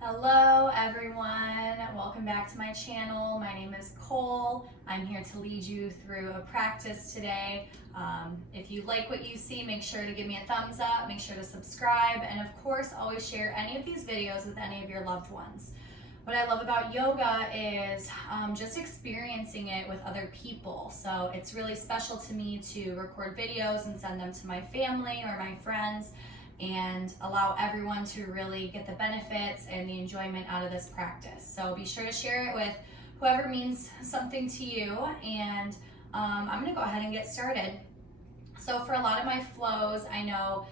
Hello everyone, welcome back to my channel. My name is Cole. I'm here to lead you through a practice today. If you like what you see, make sure to give me a thumbs up, make sure to subscribe, and of course always share any of these videos with any of your loved ones. What I love about yoga is just experiencing it with other people. So it's really special to me to record videos and send them to my family or my friends and allow everyone to really get the benefits and the enjoyment out of this practice. So be sure to share it with whoever means something to you, and I'm gonna go ahead and get started. So for a lot of my flows, I know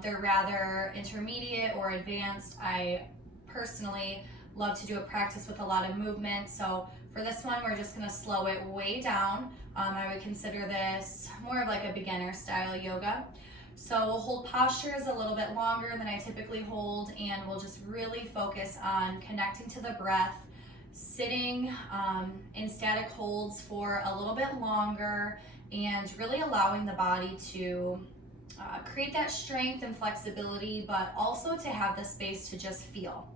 they're rather intermediate or advanced. I personally love to do a practice with a lot of movement. So for this one, we're just gonna slow it way down. I would consider this more of like a beginner style yoga. So we'll hold postures a little bit longer than I typically hold, and we'll just really focus on connecting to the breath, sitting in static holds for a little bit longer, and really allowing the body to create that strength and flexibility, but also to have the space to just feel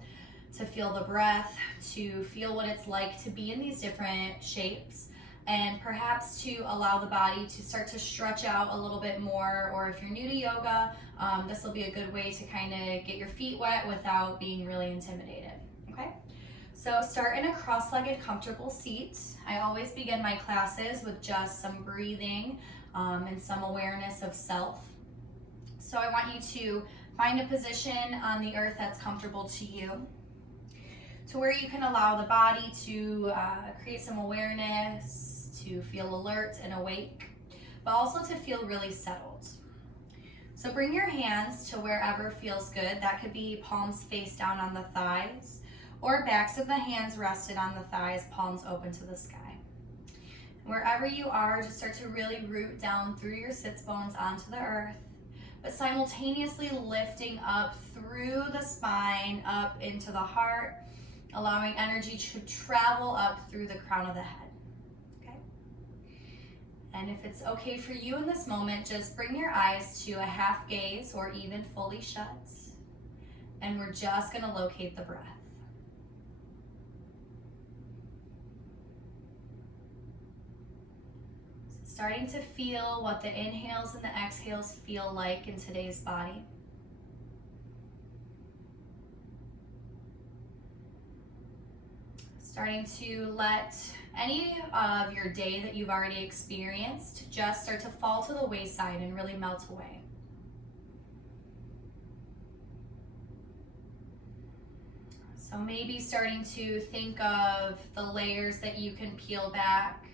the breath, to feel what it's like to be in these different shapes, and perhaps to allow the body to start to stretch out a little bit more. Or if you're new to yoga, this will be a good way to kind of get your feet wet without being really intimidated, okay? So start in a cross-legged comfortable seat. I always begin my classes with just some breathing and some awareness of self. So I want you to find a position on the earth that's comfortable to you, to where you can allow the body to create some awareness, to feel alert and awake, but also to feel really settled. So bring your hands to wherever feels good. That could be palms face down on the thighs, or backs of the hands rested on the thighs, palms open to the sky. Wherever you are, just start to really root down through your sits bones onto the earth, but simultaneously lifting up through the spine, up into the heart, allowing energy to travel up through the crown of the head, okay? And if it's okay for you in this moment, just bring your eyes to a half gaze or even fully shut. And we're just gonna locate the breath. Starting to feel what the inhales and the exhales feel like in today's body. Starting to let any of your day that you've already experienced just start to fall to the wayside and really melt away. So maybe starting to think of the layers that you can peel back,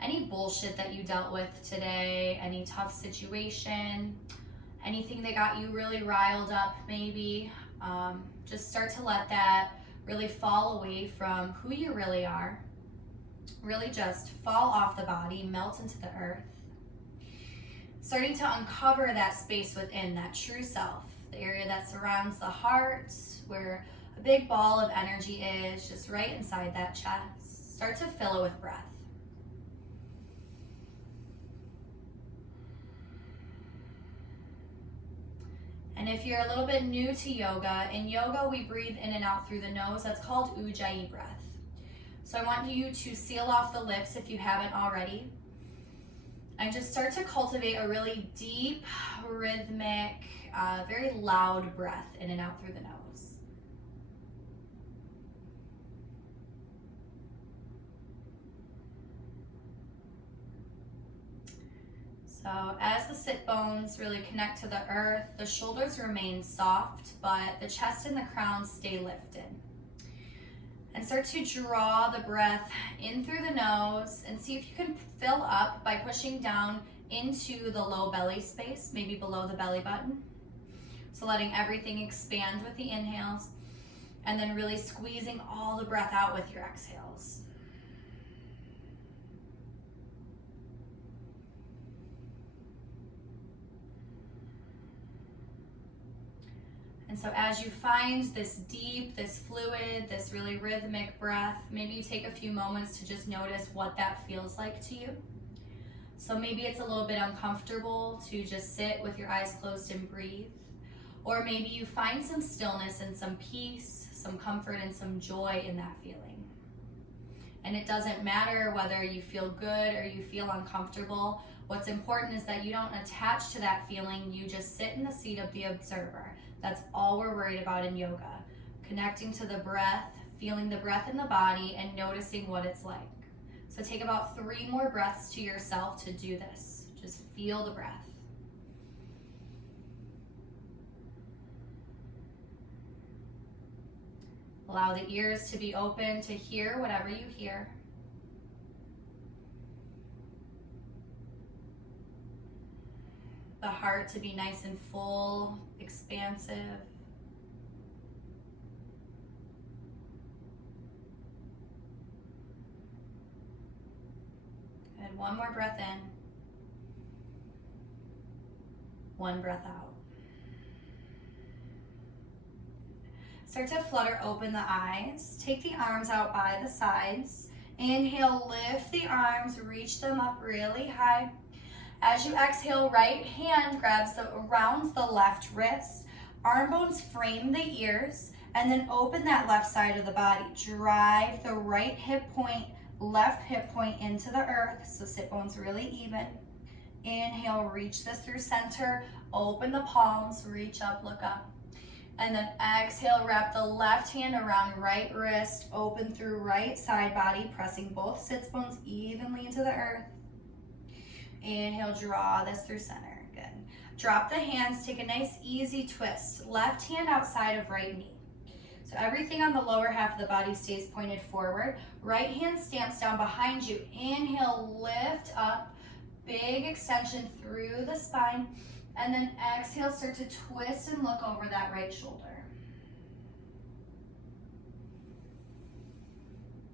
any bullshit that you dealt with today, any tough situation, anything that got you really riled up maybe. Just start to let that really fall away from who you really are. Really just fall off the body, melt into the earth. Starting to uncover that space within, that true self, the area that surrounds the heart, where a big ball of energy is, just right inside that chest. Start to fill it with breath. And if you're a little bit new to yoga, in yoga we breathe in and out through the nose. That's called Ujjayi breath. So I want you to seal off the lips if you haven't already, and just start to cultivate a really deep, rhythmic, very loud breath in and out through the nose. So as the sit bones really connect to the earth, the shoulders remain soft, but the chest and the crown stay lifted. And start to draw the breath in through the nose, and see if you can fill up by pushing down into the low belly space, maybe below the belly button. So letting everything expand with the inhales, and then really squeezing all the breath out with your exhales. And so as you find this deep, this fluid, this really rhythmic breath, maybe you take a few moments to just notice what that feels like to you. So maybe it's a little bit uncomfortable to just sit with your eyes closed and breathe. Or maybe you find some stillness and some peace, some comfort and some joy in that feeling. And it doesn't matter whether you feel good or you feel uncomfortable. What's important is that you don't attach to that feeling. You just sit in the seat of the observer. That's all we're worried about in yoga. Connecting to the breath, feeling the breath in the body, and noticing what it's like. So take about 3 more breaths to yourself to do this. Just feel the breath. Allow the ears to be open to hear whatever you hear. The heart to be nice and full, expansive. Good. 1 more breath in. 1 breath out. Start to flutter open the eyes. Take the arms out by the sides. Inhale, lift the arms, reach them up really high. As you exhale, right hand rounds the left wrist. Arm bones frame the ears, and then open that left side of the body. Drive the right hip point, left hip point into the earth, so sit bones really even. Inhale, reach this through center. Open the palms, reach up, look up. And then exhale, wrap the left hand around right wrist, open through right side body, pressing both sits bones evenly into the earth. Inhale, draw this through center. Good. Drop the hands, take a nice easy twist. Left hand outside of right knee. So everything on the lower half of the body stays pointed forward. Right hand stamps down behind you. Inhale, lift up, big extension through the spine. And then exhale, start to twist and look over that right shoulder.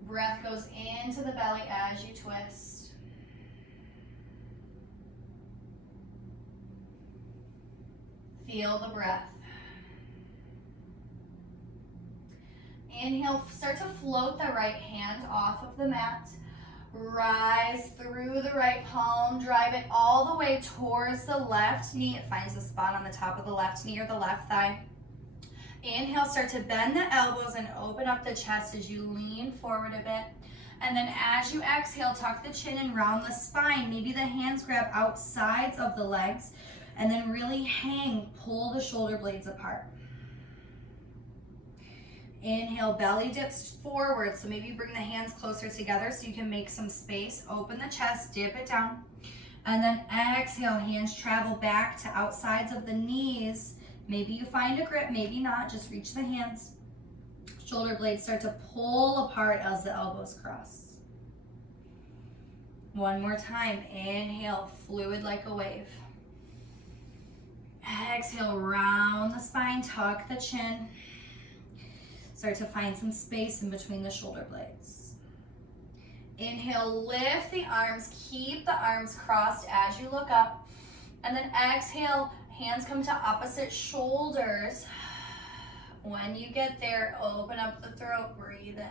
Breath goes into the belly as you twist. Feel the breath. Inhale, start to float the right hand off of the mat. Rise through the right palm, drive it all the way towards the left knee. It finds a spot on the top of the left knee or the left thigh. Inhale, start to bend the elbows and open up the chest as you lean forward a bit. And then as you exhale, tuck the chin and round the spine. Maybe the hands grab outsides of the legs and then really hang, pull the shoulder blades apart. Inhale, belly dips forward, so maybe bring the hands closer together so you can make some space. Open the chest, dip it down. And then exhale, hands travel back to outsides of the knees. Maybe you find a grip, maybe not, just reach the hands. Shoulder blades start to pull apart as the elbows cross. 1 more time, inhale, fluid like a wave. Exhale, round the spine, tuck the chin. Start to find some space in between the shoulder blades. Inhale, lift the arms, keep the arms crossed as you look up. And then exhale, hands come to opposite shoulders. When you get there, open up the throat, breathe in.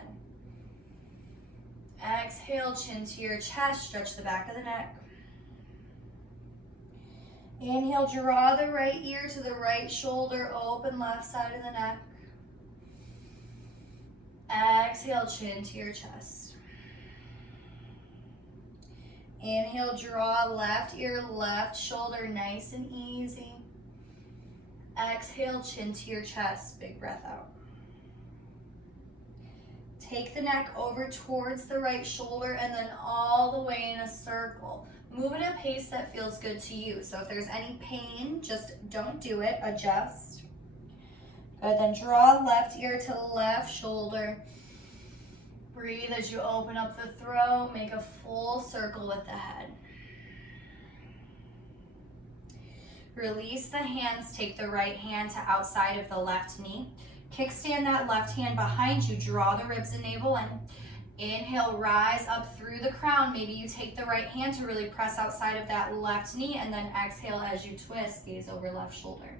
Exhale, chin to your chest, stretch the back of the neck. Inhale, draw the right ear to the right shoulder, open left side of the neck. Exhale, chin to your chest. Inhale, draw left ear, left shoulder, nice and easy. Exhale, chin to your chest, big breath out. Take the neck over towards the right shoulder and then all the way in a circle. Move at a pace that feels good to you. So if there's any pain, just don't do it, adjust. Good, then draw left ear to left shoulder. Breathe as you open up the throat, make a full circle with the head. Release the hands, take the right hand to outside of the left knee. Kickstand that left hand behind you, draw the ribs and navel in. Inhale, rise up through the crown. Maybe you take the right hand to really press outside of that left knee, and then exhale as you twist, gaze over left shoulder.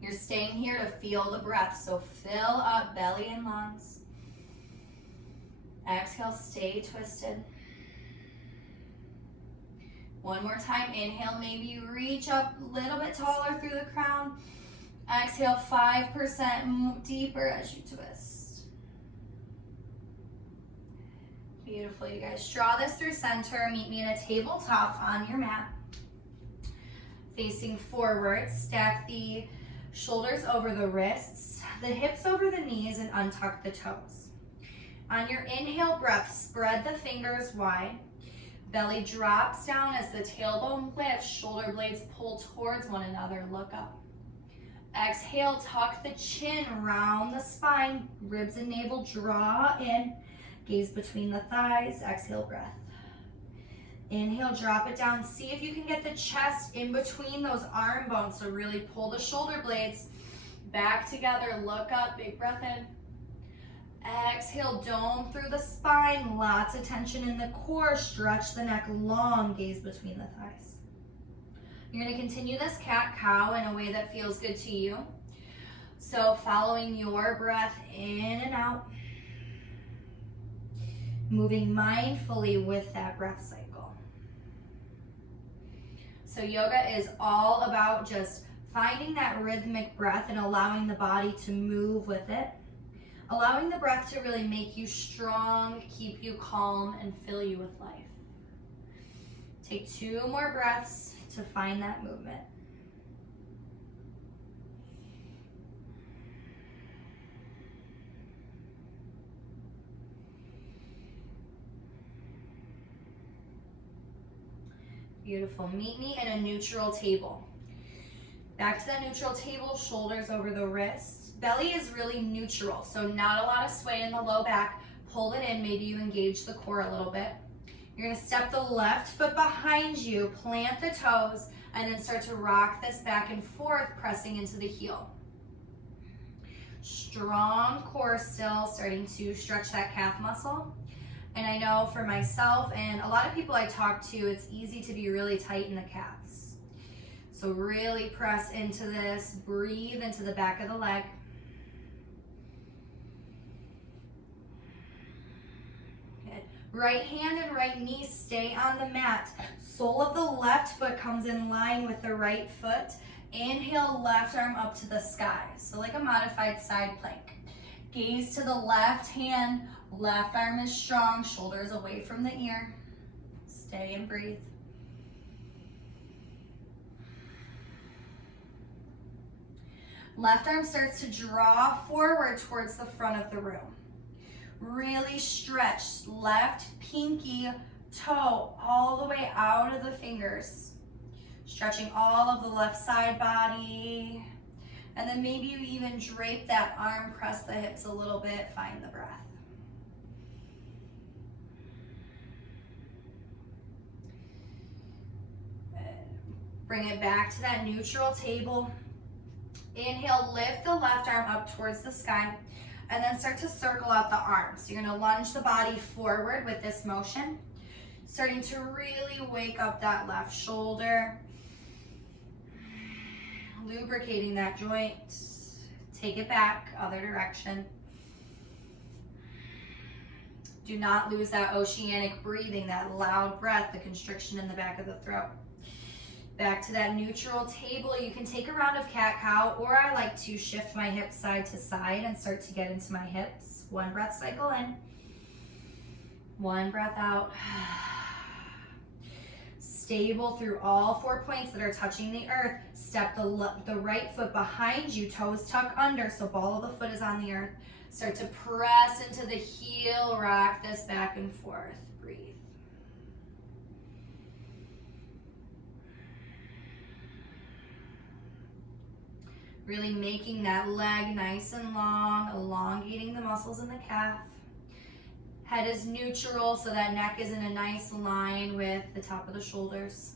You're staying here to feel the breath, so fill up belly and lungs. Exhale, stay twisted. 1 more time, inhale, maybe you reach up a little bit taller through the crown. Exhale 5% deeper as you twist. Beautiful, you guys. Draw this through center. Meet me in a tabletop on your mat. Facing forward, stack the shoulders over the wrists, the hips over the knees, and untuck the toes. On your inhale breath, spread the fingers wide. Belly drops down as the tailbone lifts, shoulder blades pull towards one another, look up. Exhale, tuck the chin, round the spine, ribs and navel draw in, gaze between the thighs, exhale, breath. Inhale, drop it down. See if you can get the chest in between those arm bones. So really pull the shoulder blades back together. Look up, big breath in. Exhale, dome through the spine. Lots of tension in the core. Stretch the neck long, gaze between the thighs. You're gonna continue this cat-cow in a way that feels good to you. So following your breath in and out. Moving mindfully with that breath cycle. So yoga is all about just finding that rhythmic breath and allowing the body to move with it. Allowing the breath to really make you strong, keep you calm, and fill you with life. Take 2 more breaths to find that movement. Beautiful. Meet me in a neutral table. Back to that neutral table, shoulders over the wrists. Belly is really neutral, so not a lot of sway in the low back. Pull it in, maybe you engage the core a little bit. You're gonna step the left foot behind you, plant the toes, and then start to rock this back and forth, pressing into the heel. Strong core still, starting to stretch that calf muscle. And I know for myself and a lot of people I talk to, it's easy to be really tight in the calves. So really press into this, breathe into the back of the leg. Good. Right hand and right knee stay on the mat. Sole of the left foot comes in line with the right foot. Inhale, left arm up to the sky. So like a modified side plank. Gaze to the left hand, left arm is strong, shoulders away from the ear. Stay and breathe. Left arm starts to draw forward towards the front of the room. Really stretch left pinky toe all the way out of the fingers. Stretching all of the left side body. And then maybe you even drape that arm, press the hips a little bit, find the breath. Good. Bring it back to that neutral table. Inhale, lift the left arm up towards the sky, and then start to circle out the arms. So you're gonna lunge the body forward with this motion, starting to really wake up that left shoulder. Lubricating that joint. Take it back, other direction. Do not lose that oceanic breathing, that loud breath, the constriction in the back of the throat. Back to that neutral table. You can take a round of cat-cow, or I like to shift my hips side to side and start to get into my hips. 1 breath cycle in. 1 breath out. Stable through all 4 points that are touching the earth. Step the right foot behind you, toes tuck under, so ball of the foot is on the earth. Start to press into the heel, rock this back and forth. Breathe. Really making that leg nice and long, elongating the muscles in the calf. Head is neutral, so that neck is in a nice line with the top of the shoulders.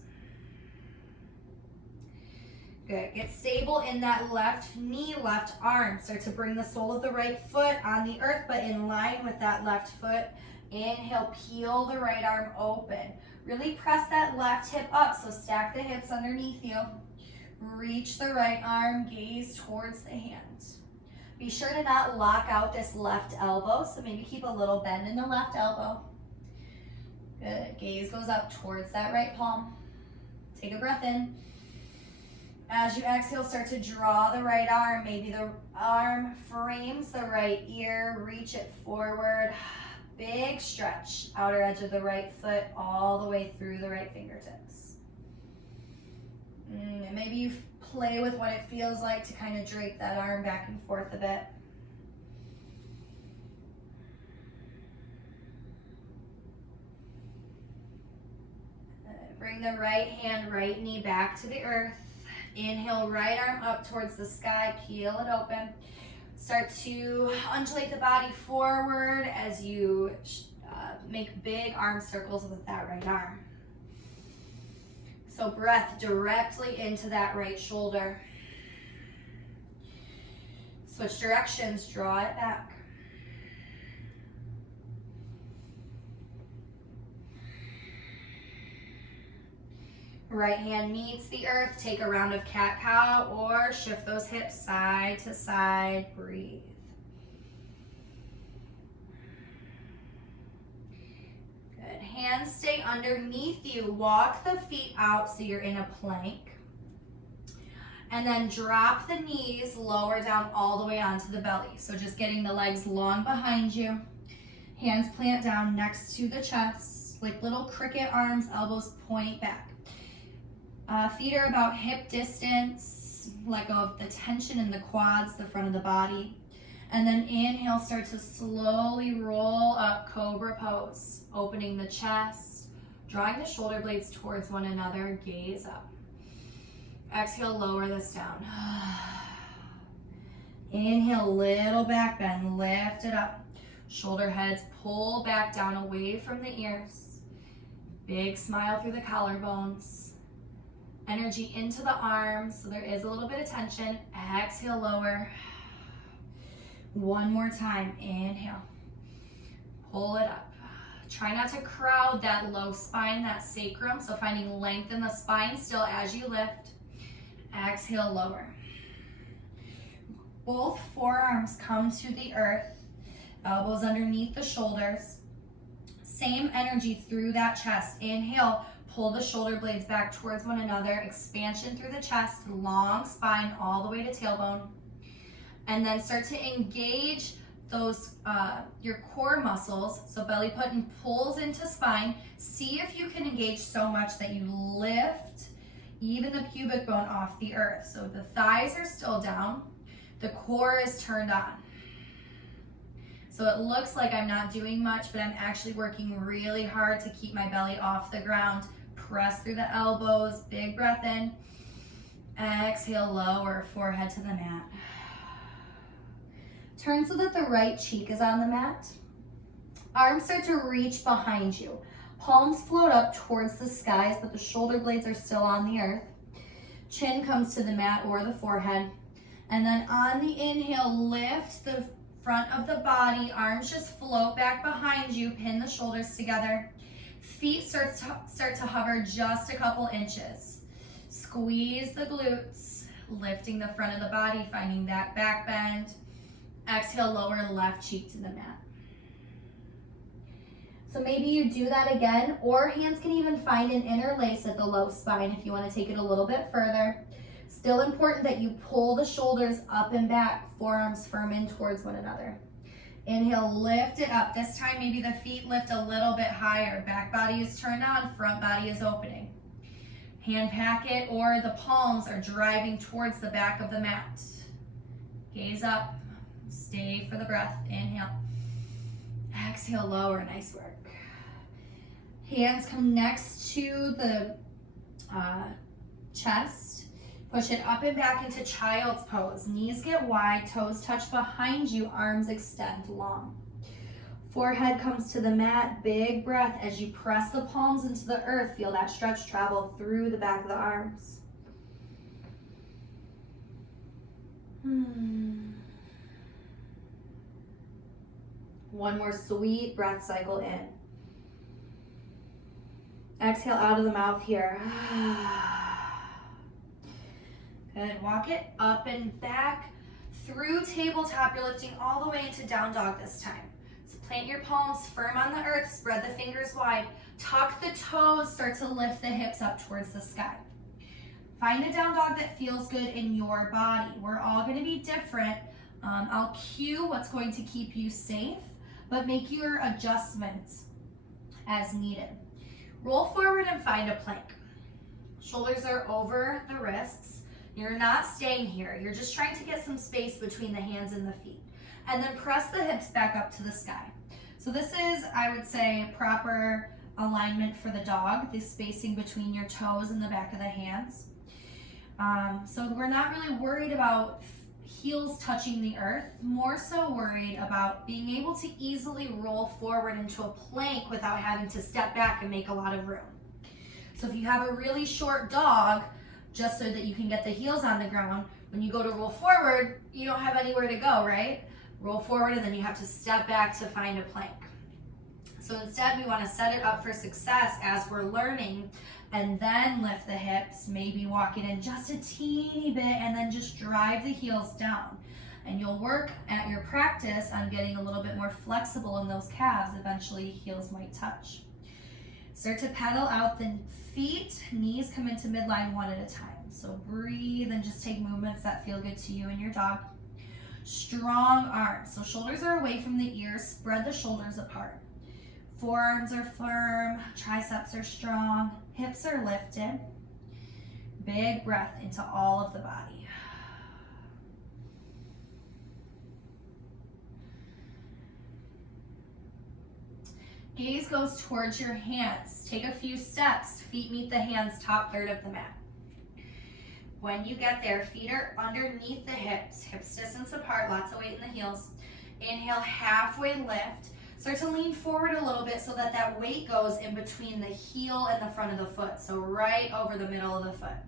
Good. Get stable in that left knee, left arm. Start to bring the sole of the right foot on the earth, but in line with that left foot. Inhale, peel the right arm open. Really press that left hip up, so stack the hips underneath you. Reach the right arm, gaze towards the hand. Be sure to not lock out this left elbow, so maybe keep a little bend in the left elbow. Good. Gaze goes up towards that right palm. Take a breath in. As you exhale, start to draw the right arm. Maybe the arm frames the right ear. Reach it forward. Big stretch. Outer edge of the right foot all the way through the right fingertips. And maybe you play with what it feels like to kind of drape that arm back and forth a bit. Bring the right hand, right knee back to the earth. Inhale, right arm up towards the sky, peel it open. Start to undulate the body forward as you make big arm circles with that right arm. So breath directly into that right shoulder. Switch directions, draw it back. Right hand meets the earth, take a round of cat-cow or shift those hips side to side, breathe. Good, hands stay underneath you, walk the feet out so you're in a plank. And then drop the knees, lower down all the way onto the belly. So just getting the legs long behind you. Hands plant down next to the chest, like little cricket arms, elbows point back. Feet are about hip distance, let go of the tension in the quads, the front of the body. And then inhale, start to slowly roll up, cobra pose. Opening the chest, drawing the shoulder blades towards one another, gaze up. Exhale, lower this down. Inhale, little back bend, lift it up. Shoulder heads pull back down away from the ears. Big smile through the collarbones. Energy into the arms, so there is a little bit of tension. Exhale, lower. One more time, inhale. Pull it up. Try not to crowd that low spine, that sacrum, so finding length in the spine still as you lift. Exhale, lower. Both forearms come to the earth, elbows underneath the shoulders. Same energy through that chest. Inhale. Pull the shoulder blades back towards one another. Expansion through the chest, long spine all the way to tailbone. And then start to engage those your core muscles. So belly button pulls into spine. See if you can engage so much that you lift even the pubic bone off the earth. So the thighs are still down. The core is turned on. So it looks like I'm not doing much, but I'm actually working really hard to keep my belly off the ground. Press through the elbows, big breath in. Exhale, lower, forehead to the mat. Turn so that the right cheek is on the mat. Arms start to reach behind you. Palms float up towards the skies, but the shoulder blades are still on the earth. Chin comes to the mat or the forehead. And then on the inhale, lift the front of the body. Arms just float back behind you. Pin the shoulders together. Feet start to hover just a couple inches. Squeeze the glutes, lifting the front of the body, finding that back bend. Exhale, lower left cheek to the mat. So maybe you do that again, or hands can even find an interlace at the low spine if you want to take it a little bit further. Still important that you pull the shoulders up and back, forearms firm in towards one another. Inhale, lift it up. This time, maybe the feet lift a little bit higher. Back body is turned on, front body is opening. Hand packet or the palms are driving towards the back of the mat. Gaze up, stay for the breath. Inhale, exhale, lower, nice work. Hands come next to the chest. Push it up and back into child's pose. Knees get wide, toes touch behind you, arms extend long. Forehead comes to the mat, big breath as you press the palms into the earth. Feel that stretch travel through the back of the arms. One more sweet breath cycle in. Exhale out of the mouth here. Good, walk it up and back through tabletop. You're lifting all the way into down dog this time. So plant your palms firm on the earth, spread the fingers wide, tuck the toes, start to lift the hips up towards the sky. Find a down dog that feels good in your body. We're all going to be different. I'll cue what's going to keep you safe, but make your adjustments as needed. Roll forward and find a plank. Shoulders are over the wrists. You're not staying here. You're just trying to get some space between the hands and the feet. And then press the hips back up to the sky. So this is, I would say, proper alignment for the dog, the spacing between your toes and the back of the hands. So we're not really worried about heels touching the earth, more so worried about being able to easily roll forward into a plank without having to step back and make a lot of room. So if you have a really short dog, just so that you can get the heels on the ground, when you go to roll forward, you don't have anywhere to go, right? Roll forward and then you have to step back to find a plank. So instead, we want to set it up for success as we're learning, and then lift the hips, maybe walk it in just a teeny bit, and then just drive the heels down. And you'll work at your practice on getting a little bit more flexible in those calves. Eventually, heels might touch. Start to pedal out the feet, knees come into midline one at a time. So breathe and just take movements that feel good to you and your dog. Strong arms, so shoulders are away from the ears, spread the shoulders apart. Forearms are firm, triceps are strong, hips are lifted. Big breath into all of the body. Gaze goes towards your hands. Take a few steps, feet meet the hands, top third of the mat. When you get there, feet are underneath the hips, hips distance apart, lots of weight in the heels. Inhale, halfway lift. Start to lean forward a little bit so that that weight goes in between the heel and the front of the foot, so right over the middle of the foot.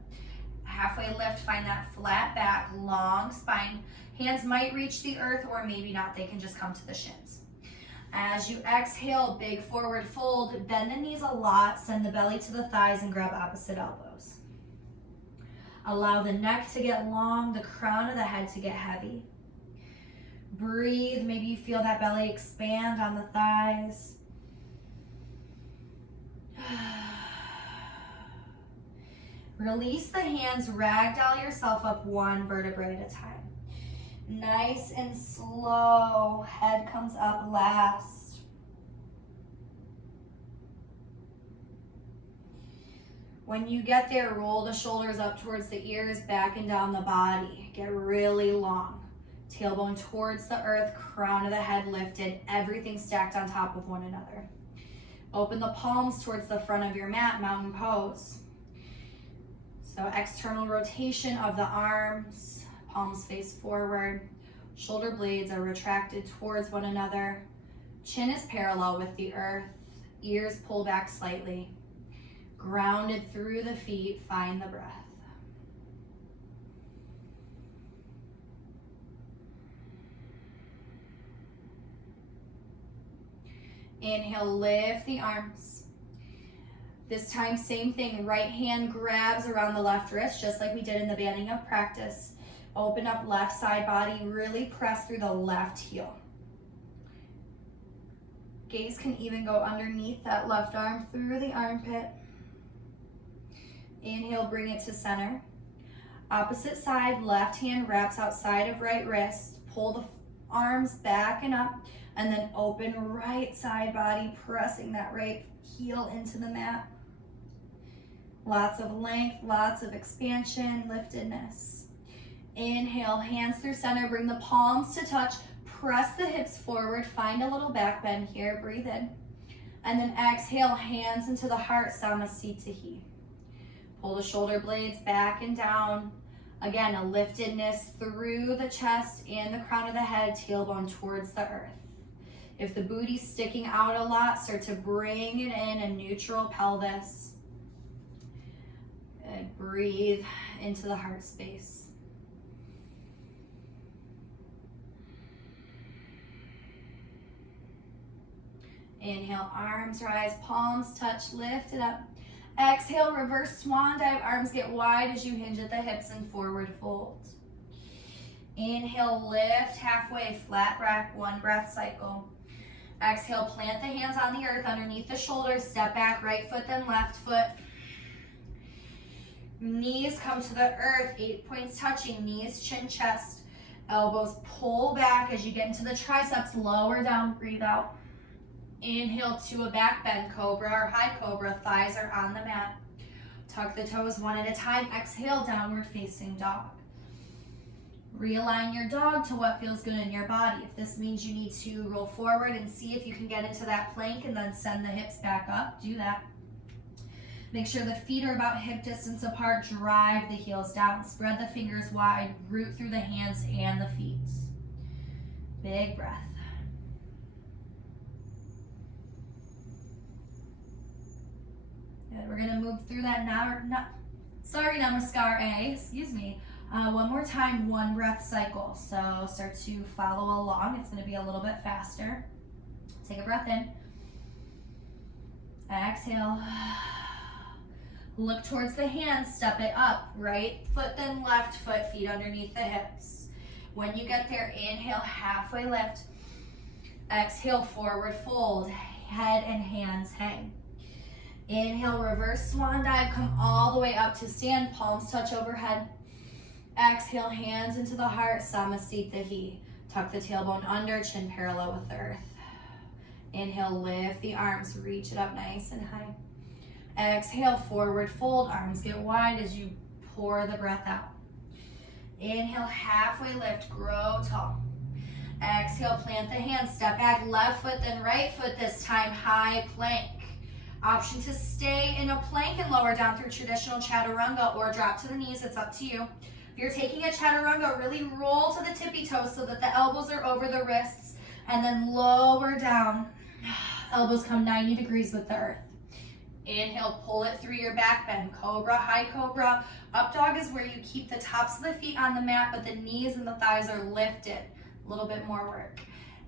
Halfway lift, find that flat back, long spine. Hands might reach the earth or maybe not, they can just come to the shins. As you exhale, big forward fold, bend the knees a lot, send the belly to the thighs and grab opposite elbows. Allow the neck to get long, the crown of the head to get heavy. Breathe, maybe you feel that belly expand on the thighs. Release the hands, ragdoll yourself up one vertebrae at a time. Nice and slow, head comes up last. When you get there, roll the shoulders up towards the ears, back and down the body. Get really long. Tailbone towards the earth, crown of the head lifted, everything stacked on top of one another. Open the palms towards the front of your mat, mountain pose. So external rotation of the arms, palms face forward, shoulder blades are retracted towards one another. Chin is parallel with the earth, ears pull back slightly. Grounded through the feet, find the breath. Inhale, lift the arms. This time, same thing, right hand grabs around the left wrist, just like we did in the beginning of practice. Open up left side body, really press through the left heel. Gaze can even go underneath that left arm through the armpit. Inhale, bring it to center. Opposite side, left hand wraps outside of right wrist. Pull the arms back and up, and then open right side body, pressing that right heel into the mat. Lots of length, lots of expansion, liftedness. Inhale, hands through center, bring the palms to touch, press the hips forward, find a little back bend here, breathe in. And then exhale, hands into the heart, Samasthiti. Pull the shoulder blades back and down. Again, a liftedness through the chest and the crown of the head, tailbone towards the earth. If the booty's sticking out a lot, start to bring it in a neutral pelvis. And breathe into the heart space. Inhale, arms rise, palms touch, lift it up. Exhale, reverse swan dive, arms get wide as you hinge at the hips and forward fold. Inhale, lift halfway, flat back, one breath cycle. Exhale, plant the hands on the earth underneath the shoulders, step back, right foot then left foot. Knees come to the earth, 8 points touching, knees, chin, chest. Elbows pull back as you get into the triceps, lower down, breathe out. Inhale to a back bend, cobra or high cobra, thighs are on the mat. Tuck the toes one at a time, exhale, downward facing dog. Realign your dog to what feels good in your body. If this means you need to roll forward and see if you can get into that plank and then send the hips back up, do that. Make sure the feet are about hip distance apart, drive the heels down, spread the fingers wide, root through the hands and the feet. Big breath. Good, we're gonna move through that Namaskar A, excuse me. One more time, one breath cycle. So start to follow along. It's gonna be a little bit faster. Take a breath in. Exhale. Look towards the hands, step it up. Right foot, then left foot, feet underneath the hips. When you get there, inhale, halfway lift. Exhale, forward fold, head and hands hang. Inhale, reverse swan dive, come all the way up to stand, palms touch overhead. Exhale, hands into the heart, Samasthiti. Tuck the tailbone under, chin parallel with the earth. Inhale, lift the arms, reach it up nice and high. Exhale, forward fold, arms get wide as you pour the breath out. Inhale, halfway lift, grow tall. Exhale, plant the hands, step back, left foot, then right foot, this time high plank. Option to stay in a plank and lower down through traditional chaturanga or drop to the knees, it's up to you. If you're taking a chaturanga, really roll to the tippy toes so that the elbows are over the wrists and then lower down. Elbows come 90 degrees with the earth. Inhale, pull it through your back bend, cobra, high cobra. Up dog is where you keep the tops of the feet on the mat, but the knees and the thighs are lifted. A little bit more work.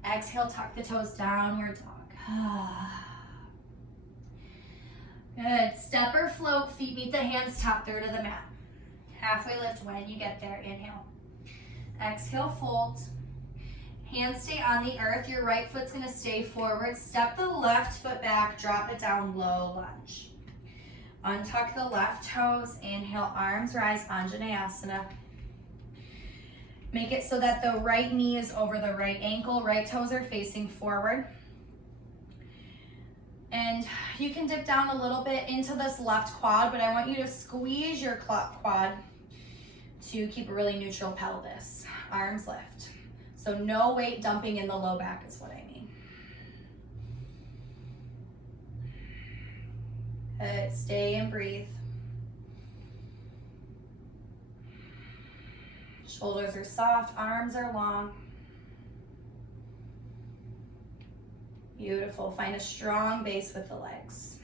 Exhale, tuck the toes, downward dog. Good, step or float, feet meet the hands, top third of the mat. Halfway lift when you get there, inhale. Exhale, fold. Hands stay on the earth, your right foot's gonna stay forward. Step the left foot back, drop it down, low lunge. Untuck the left toes, inhale, arms rise, Anjaneyasana. Make it so that the right knee is over the right ankle, right toes are facing forward. And you can dip down a little bit into this left quad, but I want you to squeeze your quad to keep a really neutral pelvis. Arms lift. So no weight dumping in the low back is what I mean. Good, stay and breathe. Shoulders are soft, arms are long. Beautiful, find a strong base with the legs.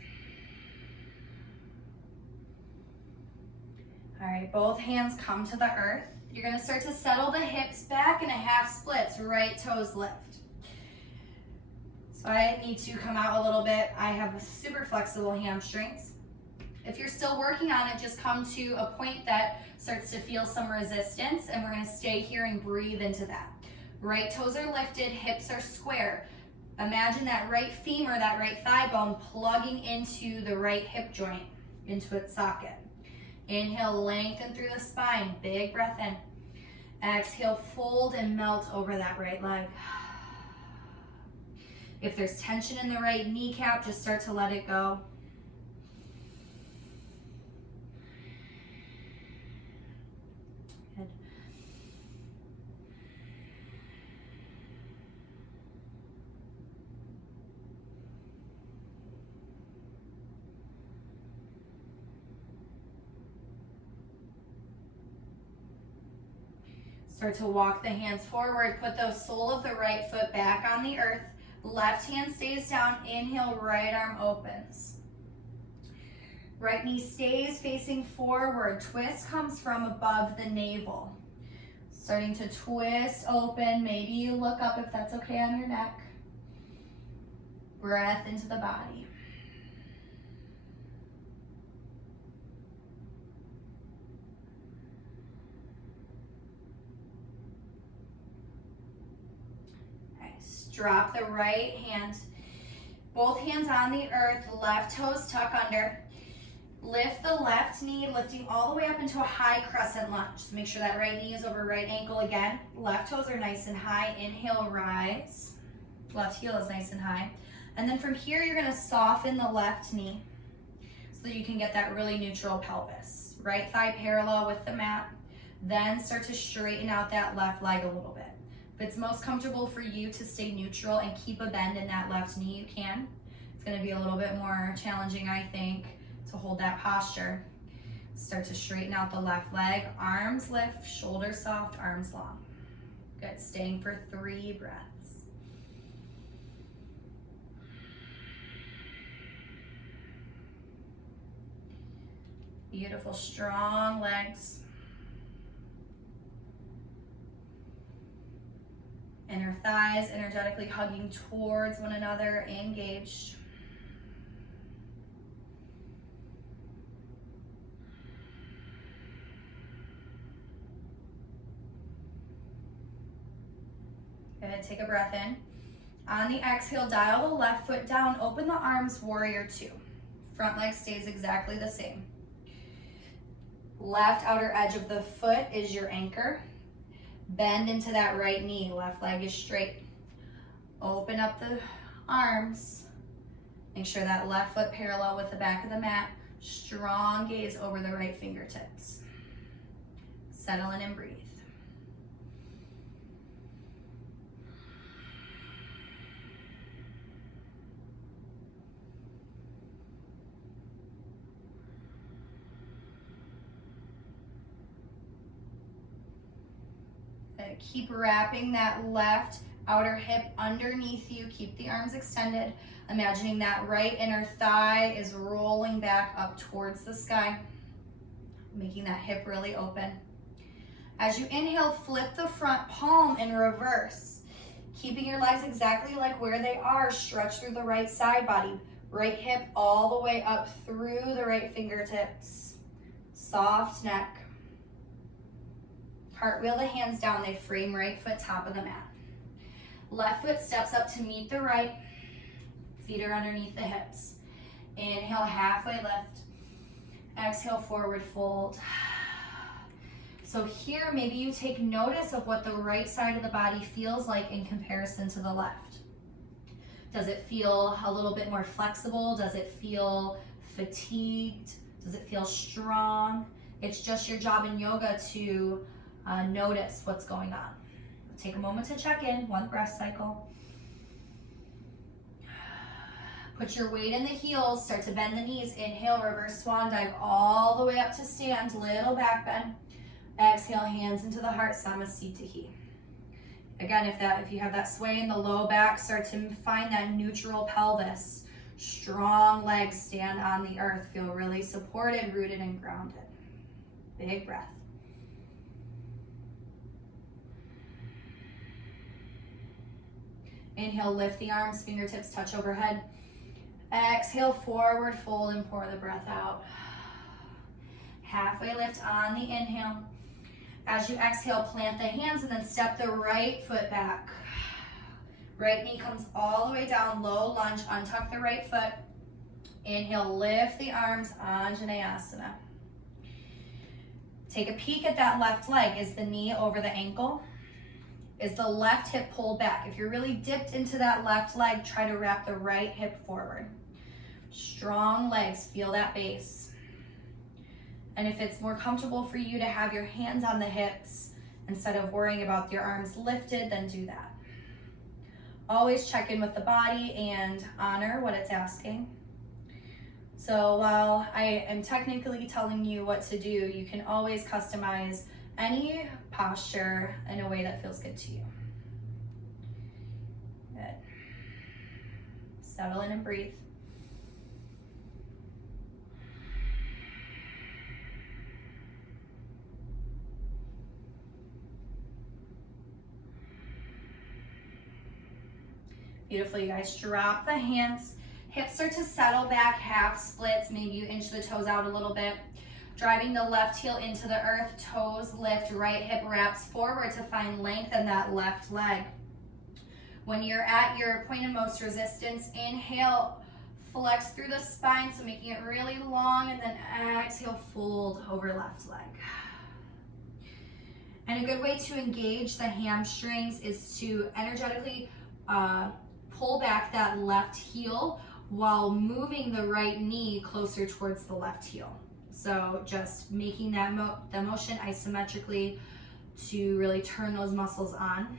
All right, both hands come to the earth. You're gonna start to settle the hips back in a half splits, right toes lift. So I need to come out a little bit. I have super flexible hamstrings. If you're still working on it, just come to a point that starts to feel some resistance, and we're gonna stay here and breathe into that. Right toes are lifted, hips are square. Imagine that right femur, that right thigh bone plugging into the right hip joint, into its socket. Inhale, lengthen through the spine, big breath in. Exhale, fold and melt over that right leg. If there's tension in the right kneecap, just start to let it go. Good. Start to walk the hands forward. Put the sole of the right foot back on the earth. Left hand stays down. Inhale, right arm opens. Right knee stays facing forward. Twist comes from above the navel. Starting to twist open. Maybe you look up if that's okay on your neck. Breath into the body. Drop the right hand, both hands on the earth, left toes tuck under. Lift the left knee, lifting all the way up into a high crescent lunge. So make sure that right knee is over right ankle again. Left toes are nice and high. Inhale, rise. Left heel is nice and high. And then from here, you're gonna soften the left knee so that you can get that really neutral pelvis. Right thigh parallel with the mat. Then start to straighten out that left leg a little bit. If it's most comfortable for you to stay neutral and keep a bend in that left knee, you can. It's gonna be a little bit more challenging, I think, to hold that posture. Start to straighten out the left leg. Arms lift, shoulders soft, arms long. Good, staying for 3 breaths. Beautiful, strong legs. Inner thighs energetically hugging towards one another, engaged. Good, take a breath in. On the exhale, dial the left foot down, open the arms, warrior 2. Front leg stays exactly the same. Left outer edge of the foot is your anchor. Bend into that right knee, left leg is straight. Open up the arms. Make sure that left foot parallel with the back of the mat. Strong gaze over the right fingertips. Settle in and breathe. Keep wrapping that left outer hip underneath you. Keep the arms extended. Imagining that right inner thigh is rolling back up towards the sky, making that hip really open. As you inhale, flip the front palm in reverse. Keeping your legs exactly like where they are. Stretch through the right side body. Right hip all the way up through the right fingertips. Soft neck. Cartwheel the hands down, they frame right foot top of the mat. Left foot steps up to meet the right. Feet are underneath the hips. Inhale, halfway lift. Exhale, forward fold. So here, maybe you take notice of what the right side of the body feels like in comparison to the left. Does it feel a little bit more flexible? Does it feel fatigued? Does it feel strong? It's just your job in yoga to notice what's going on. Take a moment to check in, 1 breath cycle. Put your weight in the heels, start to bend the knees. Inhale, reverse swan dive all the way up to stand, little back bend. Exhale, hands into the heart, Samasthiti. Again, if you have that sway in the low back, start to find that neutral pelvis. Strong legs stand on the earth, feel really supported, rooted, and grounded. Big breath. Inhale, lift the arms, fingertips touch overhead. Exhale, forward fold and pour the breath out. Halfway lift on the inhale. As you exhale, plant the hands and then step the right foot back. Right knee comes all the way down, low lunge, untuck the right foot. Inhale, lift the arms, Anjaneyasana. Take a peek at that left leg. Is the knee over the ankle? Is the left hip pulled back? If you're really dipped into that left leg, try to wrap the right hip forward. Strong legs, feel that base. And if it's more comfortable for you to have your hands on the hips instead of worrying about your arms lifted, then do that. Always check in with the body and honor what it's asking. So while I am technically telling you what to do, you can always customize any posture in a way that feels good to you. Good. Settle in and breathe. Beautiful, you guys. Drop the hands. Hips start to settle back, half splits. Maybe you inch the toes out a little bit. Driving the left heel into the earth, toes lift, right hip wraps forward to find length in that left leg. When you're at your point of most resistance, inhale, flex through the spine, so making it really long, and then exhale, fold over left leg. And a good way to engage the hamstrings is to energetically pull back that left heel while moving the right knee closer towards the left heel. So just making that the motion isometrically to really turn those muscles on.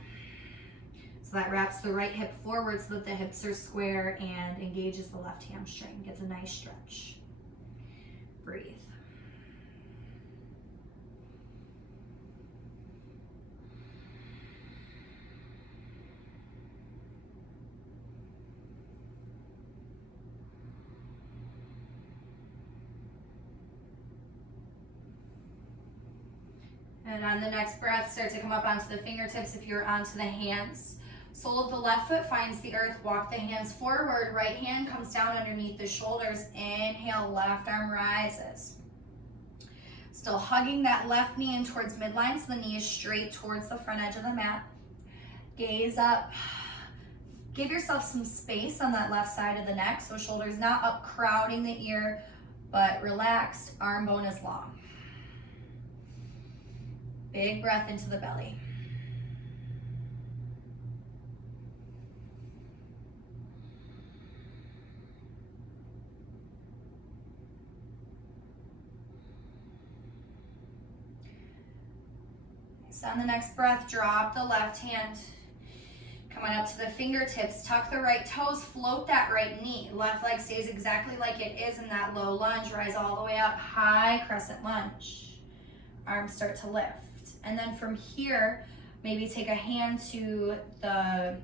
So that wraps the right hip forward so that the hips are square and engages the left hamstring. Gets a nice stretch. Breathe. And on the next breath, start to come up onto the fingertips if you're onto the hands. Sole of the left foot finds the earth, walk the hands forward, right hand comes down underneath the shoulders. Inhale, left arm rises. Still hugging that left knee in towards midline so the knee is straight towards the front edge of the mat. Gaze up. Give yourself some space on that left side of the neck so shoulders not up crowding the ear, but relaxed, arm bone is long. Big breath into the belly. So on the next breath, drop the left hand. Come on up to the fingertips, tuck the right toes, float that right knee. Left leg stays exactly like it is in that low lunge. Rise all the way up, high crescent lunge. Arms start to lift. And then from here, maybe take a hand to the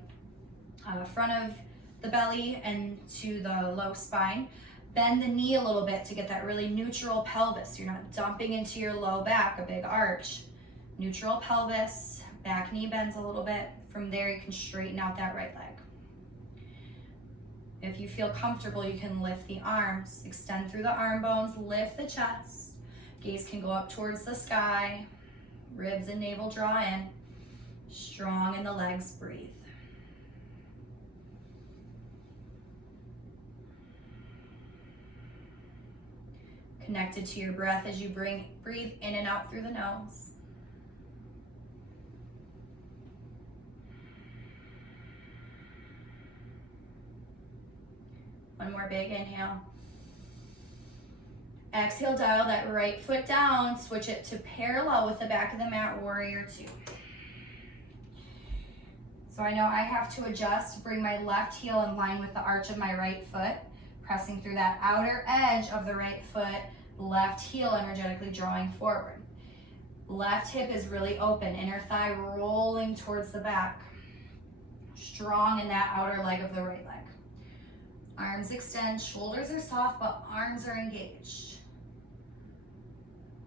front of the belly and to the low spine. Bend the knee a little bit to get that really neutral pelvis. You're not dumping into your low back, a big arch. Neutral pelvis, back knee bends a little bit. From there, you can straighten out that right leg. If you feel comfortable, you can lift the arms, extend through the arm bones, lift the chest. Gaze can go up towards the sky. Ribs and navel draw in. Strong in the legs, breathe. Connected to your breath as you breathe in and out through the nose. One more big inhale. Exhale, dial that right foot down, switch it to parallel with the back of the mat, warrior two. So I know I have to adjust, bring my left heel in line with the arch of my right foot, pressing through that outer edge of the right foot, left heel energetically drawing forward. Left hip is really open, inner thigh rolling towards the back. Strong in that outer leg of the right leg. Arms extend, shoulders are soft, but arms are engaged.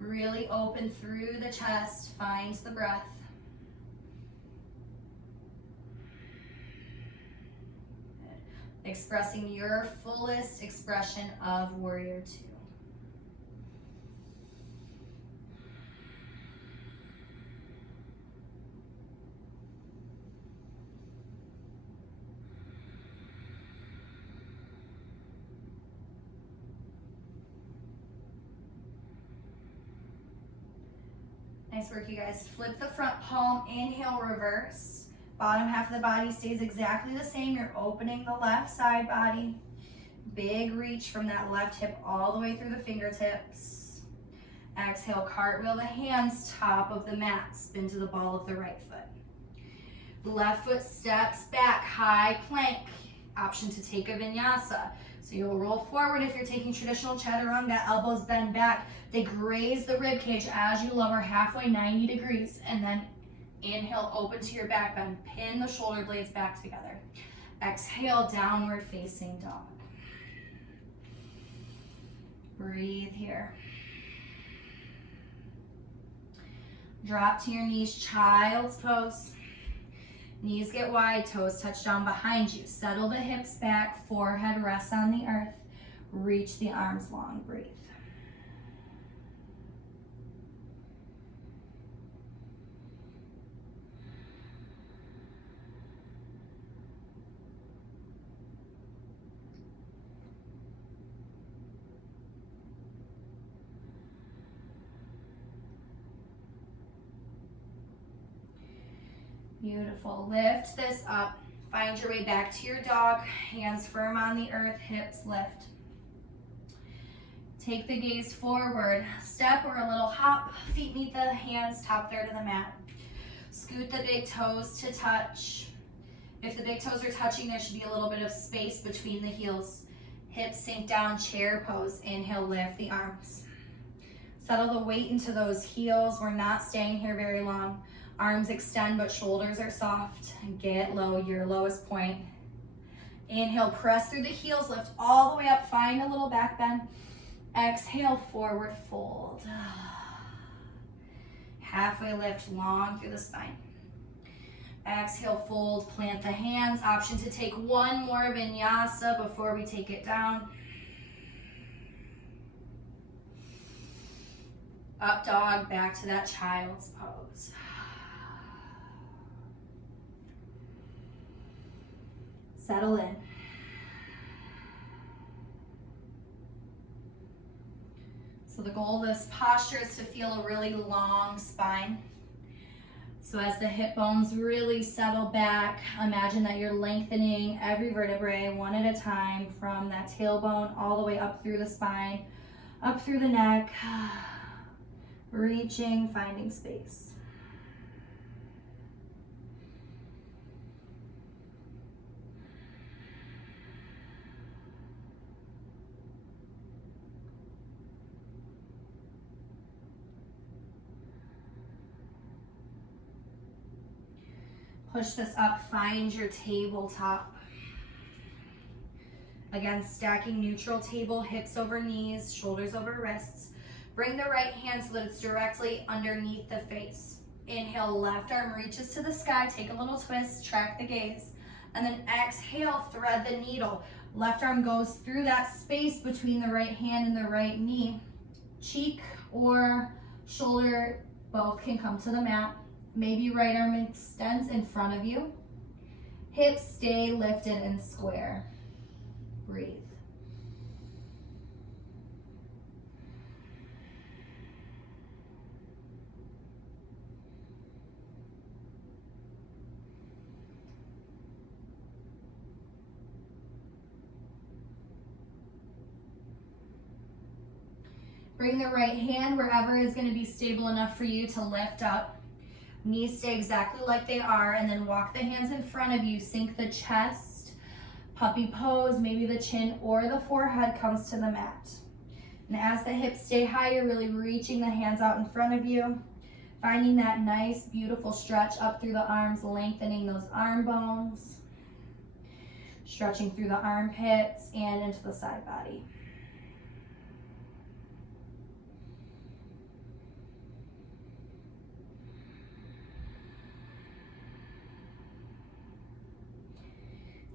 Really open through the chest, find the breath. Good. Expressing your fullest expression of warrior two. Nice work, you guys. Flip the front palm, inhale, reverse. Bottom half of the body stays exactly the same. You're opening the left side body. Big reach from that left hip all the way through the fingertips. Exhale, cartwheel the hands, top of the mat. Spin to the ball of the right foot. Left foot steps back, high plank. Option to take a vinyasa. So you'll roll forward if you're taking traditional chaturanga, elbows bend back. They graze the rib cage as you lower halfway, 90 degrees, and then inhale, open to your back bend. Pin the shoulder blades back together. Exhale, downward facing dog. Breathe here. Drop to your knees, child's pose. Knees get wide, toes touch down behind you. Settle the hips back, forehead rests on the earth. Reach the arms long, breathe. Beautiful. Lift this up. Find your way back to your dog. Hands firm on the earth, hips lift. Take the gaze forward. Step or a little hop. Feet meet the hands, top third of the mat. Scoot the big toes to touch. If the big toes are touching, there should be a little bit of space between the heels. Hips sink down, chair pose. Inhale, lift the arms. Settle the weight into those heels. We're not staying here very long. Arms extend, but shoulders are soft. Get low, your lowest point. Inhale, press through the heels, lift all the way up. Find a little back bend. Exhale, forward fold. Halfway lift, long through the spine. Exhale, fold, plant the hands. Option to take one more vinyasa before we take it down. Up dog, back to that child's pose. Settle in. So the goal of this posture is to feel a really long spine. So as the hip bones really settle back, imagine that you're lengthening every vertebrae one at a time from that tailbone all the way up through the spine, up through the neck, reaching, finding space. Push this up, find your tabletop. Again, stacking neutral table, hips over knees, shoulders over wrists. Bring the right hand so that it's directly underneath the face. Inhale, left arm reaches to the sky, take a little twist, track the gaze. And then exhale, thread the needle. Left arm goes through that space between the right hand and the right knee. Cheek or shoulder, both can come to the mat. Maybe right arm extends in front of you. Hips stay lifted and square. Breathe. Bring the right hand wherever is going to be stable enough for you to lift up. Knees stay exactly like they are, and then walk the hands in front of you. Sink the chest, puppy pose, maybe the chin or the forehead comes to the mat. And as the hips stay high, you're really reaching the hands out in front of you, finding that nice, beautiful stretch up through the arms, lengthening those arm bones, stretching through the armpits and into the side body.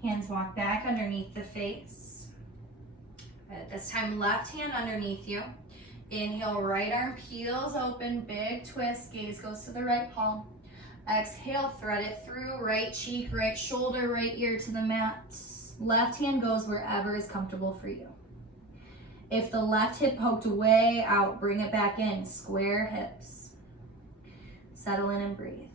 Hands walk back underneath the face. At this time, left hand underneath you. Inhale, right arm peels open, big twist, gaze goes to the right palm. Exhale, thread it through, right cheek, right shoulder, right ear to the mat. Left hand goes wherever is comfortable for you. If the left hip poked way out, bring it back in, square hips. Settle in and breathe.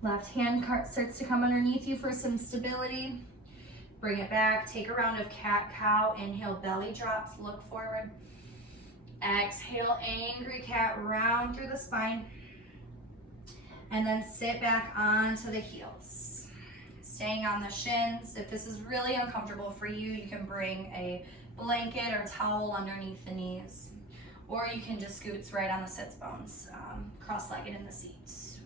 Left hand starts to come underneath you for some stability. Bring it back, take a round of cat-cow. Inhale, belly drops, look forward. Exhale, angry cat, round through the spine. And then sit back onto the heels. Staying on the shins. If this is really uncomfortable for you, you can bring a blanket or towel underneath the knees. Or you can just scoot right on the sits bones, cross-legged in the seat.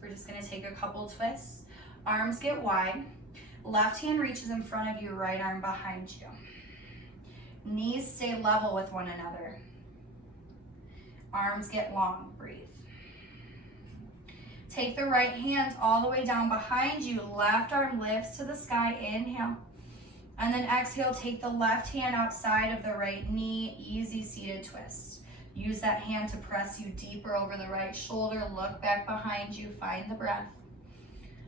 We're just gonna take a couple twists. Arms get wide. Left hand reaches in front of you, right arm behind you. Knees stay level with one another. Arms get long, breathe. Take the right hand all the way down behind you. Left arm lifts to the sky, inhale. And then exhale, take the left hand outside of the right knee, easy seated twist. Use that hand to press you deeper over the right shoulder, look back behind you, find the breath.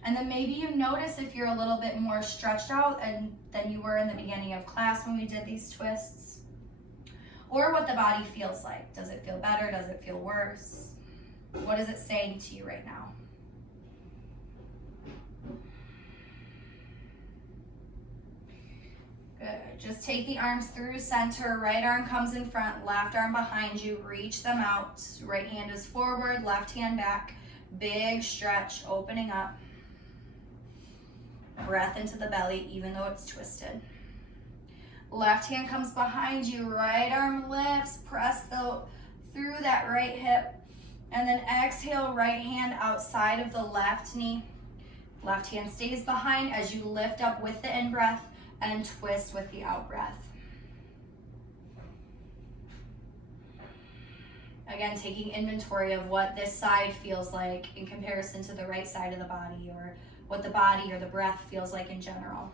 And then maybe you notice if you're a little bit more stretched out than you were in the beginning of class when we did these twists, or what the body feels like. Does it feel better? Does it feel worse? What is it saying to you right now? Good. Just take the arms through center. Right arm comes in front, left arm behind you. Reach them out. Right hand is forward, left hand back. Big stretch, opening up. Breath into the belly, even though it's twisted. Left hand comes behind you. Right arm lifts. Press through that right hip. And then exhale, right hand outside of the left knee. Left hand stays behind as you lift up with the in-breath and twist with the out-breath. Again, taking inventory of what this side feels like in comparison to the right side of the body, or what the body or the breath feels like in general.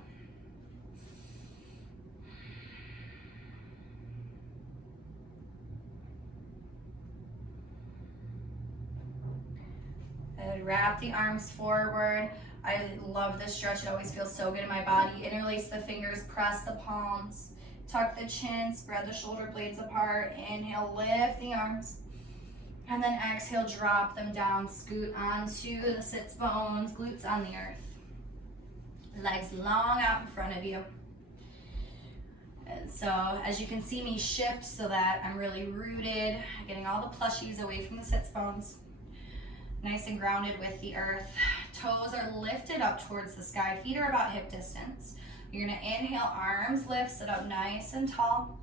Good. Wrap the arms forward. I love this stretch. It always feels so good in my body. Interlace the fingers, press the palms, tuck the chin, spread the shoulder blades apart. Inhale, lift the arms. And then exhale, drop them down, scoot onto the sits bones, glutes on the earth. Legs long out in front of you. And so as you can see me shift so that I'm really rooted, getting all the plushies away from the sits bones. Nice and grounded with the earth. Toes are lifted up towards the sky. Feet are about hip distance. You're gonna inhale, arms lift, sit up nice and tall.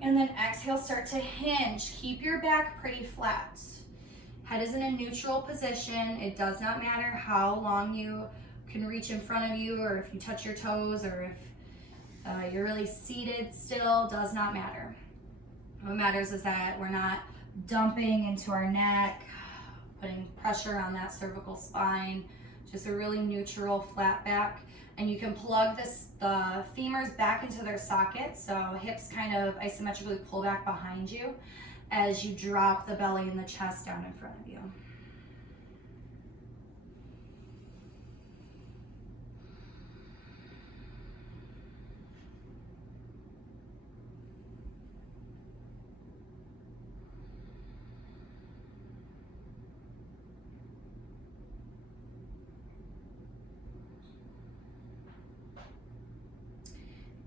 And then exhale, start to hinge. Keep your back pretty flat. Head is in a neutral position. It does not matter how long you can reach in front of you, or if you touch your toes, or if you're really seated still, does not matter. What matters is that we're not dumping into our neck, putting pressure on that cervical spine, just a really neutral flat back. And you can plug the femurs back into their sockets, so hips kind of isometrically pull back behind you as you drop the belly and the chest down in front of you.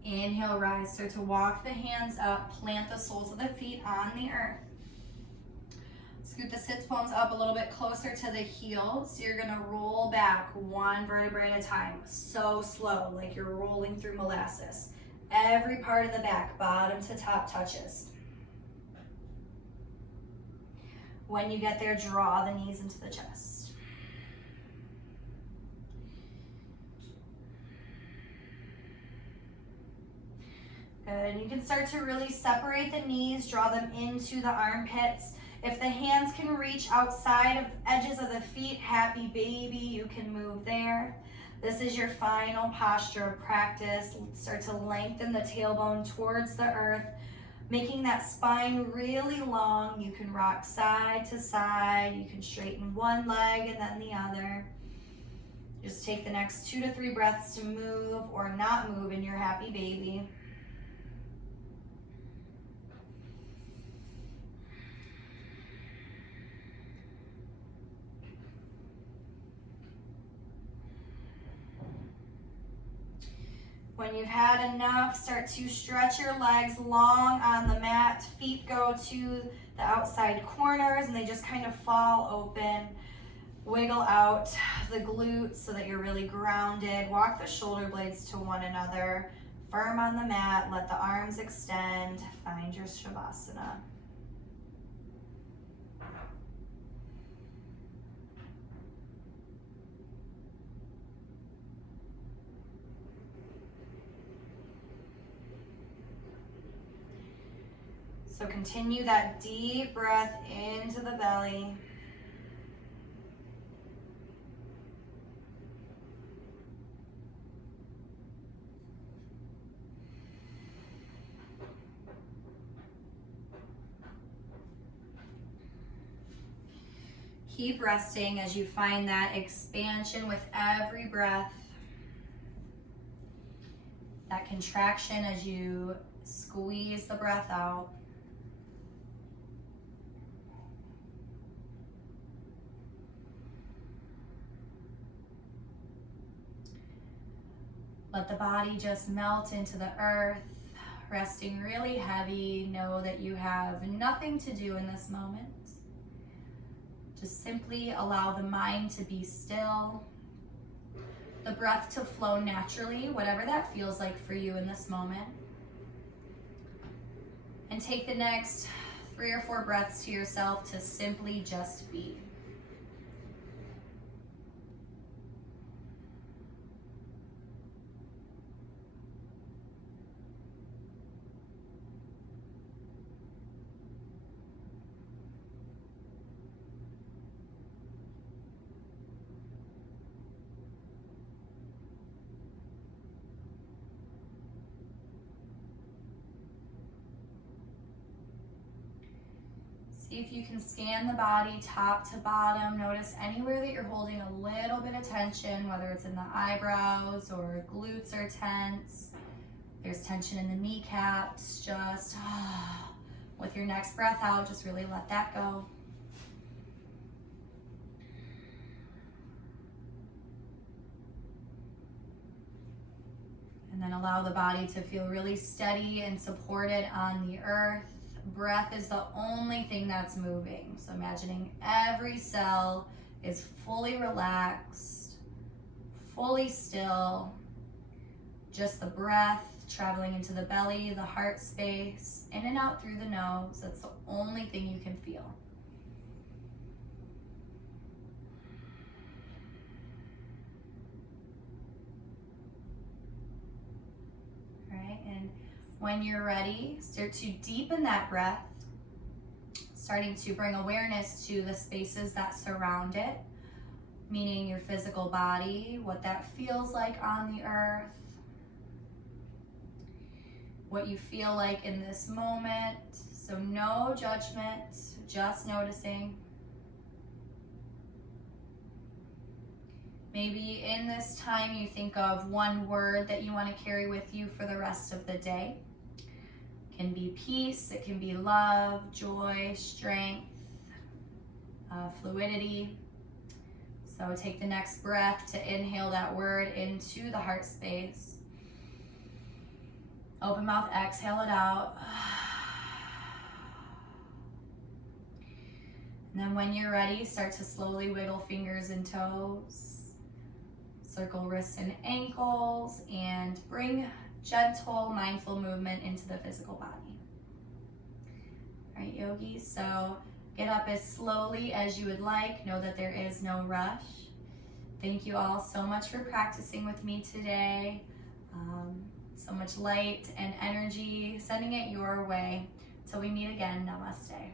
Inhale, rise. Start to walk the hands up. Plant the soles of the feet on the earth. Scoot the sits bones up a little bit closer to the heels. You're gonna roll back one vertebrae at a time. So slow, like you're rolling through molasses. Every part of the back, bottom to top, touches. When you get there, draw the knees into the chest. Good, and you can start to really separate the knees, draw them into the armpits. If the hands can reach outside of edges of the feet, happy baby, you can move there. This is your final posture of practice. Start to lengthen the tailbone towards the earth, making that spine really long. You can rock side to side. You can straighten one leg and then the other. Just take the next 2 to 3 breaths to move or not move in your happy baby. When you've had enough, start to stretch your legs long on the mat. Feet go to the outside corners and they just kind of fall open. Wiggle out the glutes so that you're really grounded. Walk the shoulder blades to one another. Firm on the mat, let the arms extend. Find your Shavasana. So continue that deep breath into the belly. Keep resting as you find that expansion with every breath. That contraction as you squeeze the breath out. Let the body just melt into the earth, resting really heavy. Know that you have nothing to do in this moment. Just simply allow the mind to be still, the breath to flow naturally, whatever that feels like for you in this moment. And take the next 3 or 4 breaths to yourself to simply just be. See if you can scan the body top to bottom. Notice anywhere that you're holding a little bit of tension, whether it's in the eyebrows or glutes are tense. There's tension in the kneecaps. Just with your next breath out, just really let that go. And then allow the body to feel really steady and supported on the earth. Breath is the only thing that's moving. So imagining every cell is fully relaxed, fully still. Just the breath traveling into the belly, the heart space, in and out through the nose. That's the only thing you can feel. All right, and when you're ready, start to deepen that breath, starting to bring awareness to the spaces that surround it, meaning your physical body, what that feels like on the earth, what you feel like in this moment. So no judgment, just noticing. Maybe in this time you think of one word that you want to carry with you for the rest of the day. It can be peace, it can be love, joy, strength, fluidity. So take the next breath to inhale that word into the heart space. Open mouth, exhale it out. And then when you're ready, start to slowly wiggle fingers and toes. Circle wrists and ankles, and bring gentle, mindful movement into the physical body. All right, yogis, so get up as slowly as you would like. Know that there is no rush. Thank you all so much for practicing with me today. So much light and energy, sending it your way. Till we meet again, namaste.